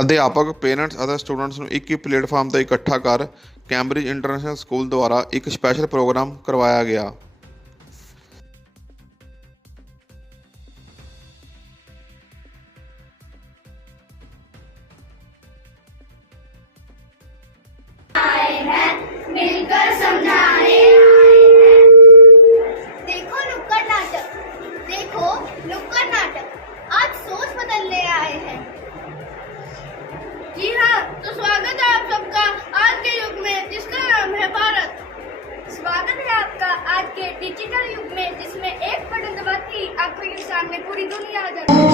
ਅਧਿਆਪਕ ਪੇਰੈਂਟਸ ਅਤੇ ਸਟੂਡੈਂਟਸ ਨੂੰ ਇੱਕ ਹੀ ਪਲੇਟਫਾਰਮ ਤੇ ਇਕੱਠਾ ਕਰ ਕੈਂਬਰਿਜ ਇੰਟਰਨੈਸ਼ਨਲ ਸਕੂਲ ਦੁਆਰਾ ਇੱਕ ਸਪੈਸ਼ਲ ਪ੍ਰੋਗਰਾਮ ਕਰਵਾਇਆ ਗਿਆ। सामने पूरी दुनिया आ जाती है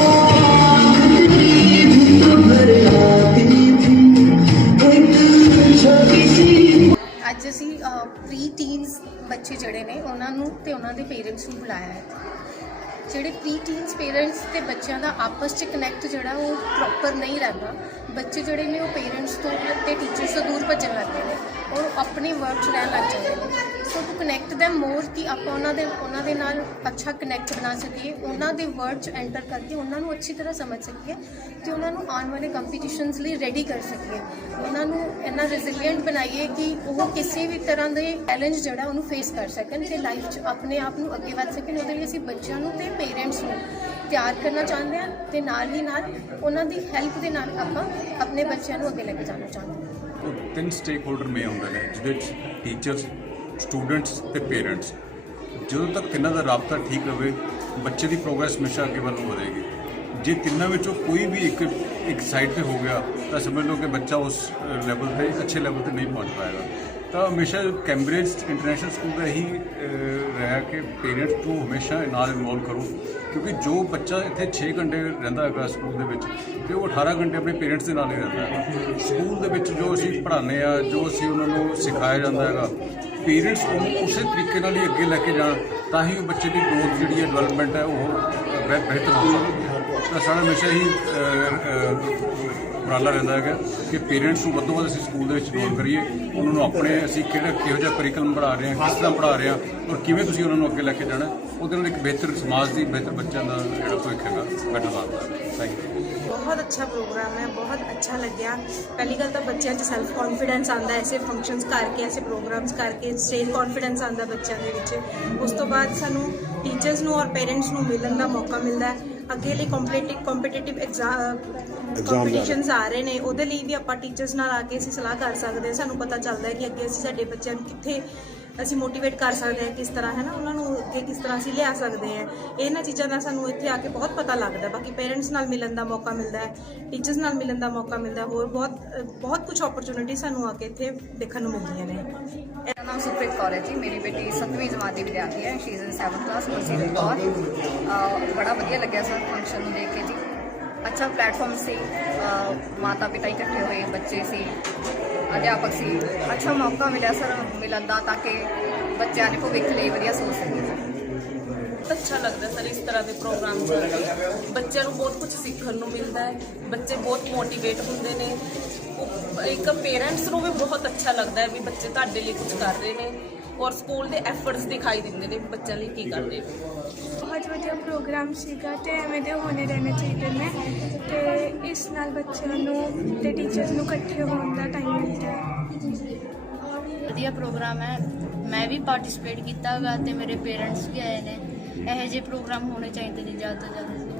ਅੱਜ ਅਸੀਂ ਪ੍ਰੀ ਟੀਨਸ ਬੱਚੇ ਜਿਹੜੇ ਨੇ ਉਹਨਾਂ ਨੂੰ ਤੇ ਉਹਨਾਂ ਦੇ ਪੇਰੈਂਟਸ ਨੂੰ ਬੁਲਾਇਆ ਹੈ ਜਿਹੜੇ ਪ੍ਰੀ ਟੀਨਸ ਪੇਰੈਂਟਸ ਤੇ ਬੱਚਿਆਂ ਦਾ ਆਪਸ 'ਚ ਕਨੈਕਟ ਜਿਹੜਾ ਉਹ ਪ੍ਰੋਪਰ ਨਹੀਂ ਰਹਿੰਦਾ ਬੱਚੇ ਜਿਹੜੇ ਨੇ ਉਹ ਪੇਰੈਂਟਸ ਤੋਂ ਤੇ ਟੀਚਰਸ ਤੋਂ ਦੂਰ ਭੱਜਣ ਲੱਗਦੇ ਨੇ ਔਰ ਉਹ ਆਪਣੇ ਵਰਕ 'ਚ ਰਹਿਣ ਲੱਗ ਜਾਂਦੇ ਨੇ So to connect them more ਕਿ ਆਪਾਂ ਉਹਨਾਂ ਦੇ ਉਹਨਾਂ ਦੇ ਨਾਲ ਅੱਛਾ ਕਨੈਕਟ ਬਣਾ ਸਕੀਏ, ਉਹਨਾਂ ਦੇ ਵਰਡ 'ਚ ਐਂਟਰ ਕਰਕੇ ਉਹਨਾਂ ਨੂੰ ਅੱਛੀ ਤਰ੍ਹਾਂ ਸਮਝ ਸਕੀਏ ਤੇ ਉਹਨਾਂ ਨੂੰ ਆਉਣ ਵਾਲੇ ਕੰਪੀਟੀਸ਼ਨਸ ਲਈ ਰੈਡੀ ਕਰ ਸਕੀਏ। ਉਹਨਾਂ ਨੂੰ ਇੰਨਾ ਰੈਜ਼ਿਲੀਐਂਟ ਬਣਾਈਏ ਕਿ ਉਹ ਕਿਸੇ ਵੀ ਤਰ੍ਹਾਂ ਦੇ ਚੈਲੰਜ ਜਿਹੜਾ ਉਹਨੂੰ ਫੇਸ ਕਰ ਸਕਣ ਤੇ ਲਾਈਫ 'ਚ ਆਪਣੇ ਆਪ ਨੂੰ ਅੱਗੇ ਵੱਧ ਸਕਣ। ਉਹਦੇ ਲਈ ਅਸੀਂ ਬੱਚਿਆਂ ਨੂੰ ਤੇ ਪੇਰੈਂਟਸ ਨੂੰ ਤਿਆਰ ਕਰਨਾ ਚਾਹੁੰਦੇ ਹਾਂ ਤੇ ਨਾਲ ਹੀ ਨਾਲ ਉਹਨਾਂ ਦੀ ਹੈਲਪ ਦੇ ਨਾਲ ਆਪਾਂ ਆਪਣੇ ਬੱਚਿਆਂ ਨੂੰ ਅੱਗੇ ਲੈ ਕੇ ਜਾਣਾ ਚਾਹੁੰਦੇ ਹਾਂ। ਤਿੰਨ ਸਟੇਕ ਹੋਲਡਰ ਮੇ ਹੁੰਦੇ ਨੇ, ਜਿਹਦੇ ਟੀਚਰਸ ਸਟੂਡੈਂਟਸ ਤੇ ਪੇਰੈਂਟਸ ਜਦੋਂ ਤੱਕ ਤਿੰਨਾਂ ਦਾ ਰਾਬਤਾ ਠੀਕ ਰਹੇ ਬੱਚੇ ਦੀ ਪ੍ਰੋਗਰੈਸ ਹਮੇਸ਼ਾ ਅੱਗੇ ਵੱਲ ਨੂੰ ਵਧੇਗੀ। ਜੇ ਤਿੰਨਾਂ ਵਿੱਚੋਂ ਕੋਈ ਵੀ ਇੱਕ ਇੱਕ ਸਾਈਡ ਤੇ ਹੋ ਗਿਆ, ਤਾਂ ਸਮਝ ਲਓ ਕਿ ਬੱਚਾ ਉਸ ਲੈਵਲ ਤੇ, ਅੱਛੇ ਲੈਵਲ ਤੇ ਨਹੀਂ ਪਹੁੰਚ ਪਾਏਗਾ। ਤਾਂ ਹਮੇਸ਼ਾ ਕੈਂਬਰਿਜ ਇੰਟਰਨੈਸ਼ਨਲ ਸਕੂਲ ਦਾ ਇਹੀ ਰਿਹਾ ਕਿ ਪੇਰੈਂਟਸ ਨੂੰ ਹਮੇਸ਼ਾ ਨਾਲ ਇਨਵੋਲਵ ਕਰੋ, ਕਿਉਂਕਿ ਜੋ ਬੱਚਾ ਇੱਥੇ 6 ਘੰਟੇ ਰਹਿੰਦਾ ਹੈਗਾ ਸਕੂਲ ਦੇ ਵਿੱਚ, ਤੇ ਉਹ 18 ਘੰਟੇ ਆਪਣੇ ਪੇਰੈਂਟਸ ਦੇ ਨਾਲ ਹੀ ਰਹਿੰਦਾ ਹੈ। ਸਕੂਲ ਦੇ ਵਿੱਚ ਜੋ ਅਸੀਂ ਪੜ੍ਹਾਉਂਦੇ ਆ ਜੋ ਅਸੀਂ ਉਹਨਾਂ ਨੂੰ ਸਿਖਾਇਆ ਜਾਂਦਾ ਹੈਗਾ ਪੇਰੈਂਟਸ ਉਹਨੂੰ ਉਸੇ ਤਰੀਕੇ ਨਾਲ ਹੀ ਅੱਗੇ ਲੈ ਕੇ ਜਾਣ, ਤਾਂ ਹੀ ਉਹ ਬੱਚੇ ਦੀ ਗਰੋਥ ਜਿਹੜੀ ਹੈ ਡਿਵੈਲਪਮੈਂਟ ਹੈ, ਉਹ ਬਿਹਤਰ ਹੋ ਸਕਦੀ ਤਾਂ ਸਾਡਾ ਹਮੇਸ਼ਾ ਹੀ ਉਪਰਾਲਾ ਰਹਿੰਦਾ ਹੈਗਾ ਕਿ ਪੇਰੈਂਟਸ ਨੂੰ ਵੱਧ ਤੋਂ ਵੱਧ ਅਸੀਂ ਸਕੂਲ ਦੇ ਵਿੱਚ ਇਨਵੋਲਵ ਕਰੀਏ, ਉਹਨਾਂ ਨੂੰ ਆਪਣੇ ਅਸੀਂ ਕਿਹੜਾ, ਕਿਹੋ ਜਿਹਾ ਕਰਿਕਲਮ ਪੜ੍ਹਾ ਰਹੇ ਹਾਂ, ਕਿਸ ਤਰ੍ਹਾਂ ਪੜ੍ਹਾ ਰਹੇ ਹਾਂ, ਔਰ ਕਿਵੇਂ ਤੁਸੀਂ ਉਹਨਾਂ ਨੂੰ ਅੱਗੇ ਲੈ ਕੇ ਜਾਣਾ, ਉਹਦੇ ਨਾਲ ਇੱਕ ਬਿਹਤਰ ਸਮਾਜ ਦੀ, ਬਿਹਤਰ ਬੱਚਿਆਂ ਦਾ ਜਿਹੜਾ ਭਵਿੱਖ ਹੈਗਾ ਬੈਟਰ ਬਣਦਾ। ਹੈ ਬਹੁਤ ਅੱਛਾ ਪ੍ਰੋਗਰਾਮ ਹੈ, ਬਹੁਤ ਅੱਛਾ ਲੱਗਿਆ। ਪਹਿਲੀ ਗੱਲ ਤਾਂ ਬੱਚਿਆਂ 'ਚ ਸੈਲਫ ਕੌਨਫੀਡੈਂਸ ਆਂਦਾ ਐਸੇ ਫੰਕਸ਼ਨਸ ਕਰਕੇ, ਐਸੇ ਪ੍ਰੋਗਰਾਮਸ ਕਰਕੇ ਸੇਲ ਕੌਨਫੀਡੈਂਸ ਆਂਦਾ ਬੱਚਿਆਂ ਦੇ ਵਿੱਚ। ਉਸ ਤੋਂ ਬਾਅਦ ਸਾਨੂੰ ਟੀਚਰਸ ਨੂੰ ਔਰ ਪੇਰੈਂਟਸ ਨੂੰ ਮਿਲਣ ਦਾ ਮੌਕਾ ਮਿਲਦਾ ਹੈ। ਅੱਗੇ ਲਈ ਕੰਪੀਟੀਟਿਵ ਕੰਪੀਟੀਟਿਵ ਐਗਜ਼ਾਮ ਕੰਪੀਟੀਸ਼ਨਸ ਆ ਰਹੇ ਨੇ। ਉਹਦੇ ਲਈ ਵੀ ਆਪਾਂ ਟੀਚਰਸ ਨਾਲ ਆ ਕੇ ਅਸੀਂ ਸਲਾਹ ਕਰ ਸਕਦੇ ਹਾਂ। ਸਾਨੂੰ ਪਤਾ ਚੱਲਦਾ ਹੈ ਕਿ ਅੱਗੇ ਅਸੀਂ ਸਾਡੇ ਬੱਚਿਆਂ ਨੂੰ ਕਿੱਥੇ ਅਸੀਂ ਮੋਟੀਵੇਟ ਕਰ ਸਕਦੇ ਹਾਂ ਕਿਸ ਤਰ੍ਹਾਂ ਹੈ ਨਾ ਉਹਨਾਂ ਨੂੰ ਅੱਗੇ ਕਿਸ ਤਰ੍ਹਾਂ ਅਸੀਂ ਲਿਆ ਸਕਦੇ ਹਾਂ। ਇਹਨਾਂ ਚੀਜ਼ਾਂ ਦਾ ਸਾਨੂੰ ਇੱਥੇ ਆ ਕੇ ਬਹੁਤ ਪਤਾ ਲੱਗਦਾ ਬਾਕੀ ਪੇਰੈਂਟਸ ਨਾਲ ਮਿਲਣ ਦਾ ਮੌਕਾ ਮਿਲਦਾ ਹੈ ਟੀਚਰਸ ਨਾਲ ਮਿਲਣ ਦਾ ਮੌਕਾ ਮਿਲਦਾ ਹੋਰ ਬਹੁਤ ਬਹੁਤ ਕੁਝ ਓਪਰਚੁਨਿਟੀ ਸਾਨੂੰ ਆ ਕੇ ਇੱਥੇ ਦੇਖਣ ਨੂੰ ਮਿਲਦੀਆਂ ਨੇ। ਨਾਮ ਸੁਖਪ੍ਰੀਤ ਕੌਰ ਹੈ ਜੀ ਮੇਰੀ ਬੇਟੀ 7ਵੀਂ ਜਮਾਤ ਦੀ ਵਿਦਿਆਰਥੀ ਹੈ she is in 7th class Gurseet Kaur ਅਹ ਬੜਾ ਵਧੀਆ ਲੱਗਿਆ ਸਰ ਫੰਕਸ਼ਨ ਨੂੰ ਦੇਖ ਕੇ ਜੀ। ਅੱਛਾ ਪਲੇਟਫਾਰਮ ਸੀ ਮਾਤਾ ਪਿਤਾ ਇਕੱਠੇ ਹੋਏ, ਬੱਚੇ ਸੀ, ਅਧਿਆਪਕ ਸੀ। ਅੱਛਾ ਮੌਕਾ ਮਿਲਿਆ ਸਰ ਮਿਲਣ ਦਾ ਤਾਂ ਕਿ ਬੱਚਿਆਂ ਨੇ ਭਵਿੱਖ ਲਈ ਵਧੀਆ ਸੋਚ ਸਕਣ ਬਹੁਤ ਅੱਛਾ ਲੱਗਦਾ ਸਰ ਇਸ ਤਰ੍ਹਾਂ ਦੇ ਪ੍ਰੋਗਰਾਮ 'ਚ ਬੱਚਿਆਂ ਨੂੰ ਬਹੁਤ ਕੁਝ ਸਿੱਖਣ ਨੂੰ ਮਿਲਦਾ ਹੈ। ਬੱਚੇ ਬਹੁਤ ਮੋਟੀਵੇਟ ਹੁੰਦੇ ਨੇ। ਉਹ- ਇੱਕ ਪੇਰੈਂਟਸ ਨੂੰ ਵੀ ਬਹੁਤ ਅੱਛਾ ਲੱਗਦਾ ਹੈ ਵੀ ਬੱਚੇ ਤੁਹਾਡੇ ਲਈ ਕੁਝ ਕਰ ਰਹੇ ਨੇ ਔਰ ਸਕੂਲ ਦੇ ਐਫਰਟਸ ਦਿਖਾਈ ਦਿੰਦੇ ਨੇ ਬੱਚਿਆਂ ਲਈ ਕੀ ਕਰ ਰਹੇ ਨੇ। ਬਹੁਤ ਵਧੀਆ ਪ੍ਰੋਗਰਾਮ ਸੀਗਾ ਤੇ ਐਵੇਂ ਦੇ ਹੋਣੇ ਰਹਿਣੇ ਚਾਹੀਦੇ ਨੇ ਤੇ ਇਸ ਨਾਲ ਬੱਚਿਆਂ ਨੂੰ ਤੇ ਟੀਚਰਸ ਨੂੰ ਇਕੱਠੇ ਹੋਣ ਦਾ ਟਾਈਮ ਮਿਲਦਾ ਹੈ। ਵਧੀਆ ਪ੍ਰੋਗਰਾਮ ਹੈ। ਮੈਂ ਵੀ ਪਾਰਟਿਸਿਪੇਟ ਕੀਤਾ ਹੈਗਾ ਤੇ ਮੇਰੇ ਪੇਰੈਂਟਸ ਵੀ ਆਏ ਨੇ। ਇਹੋ ਜਿਹੇ ਪ੍ਰੋਗਰਾਮ ਹੋਣੇ ਚਾਹੀਦੇ ਨੇ ਜ਼ਿਆਦਾ ਤੋਂ ਜ਼ਿਆਦਾ।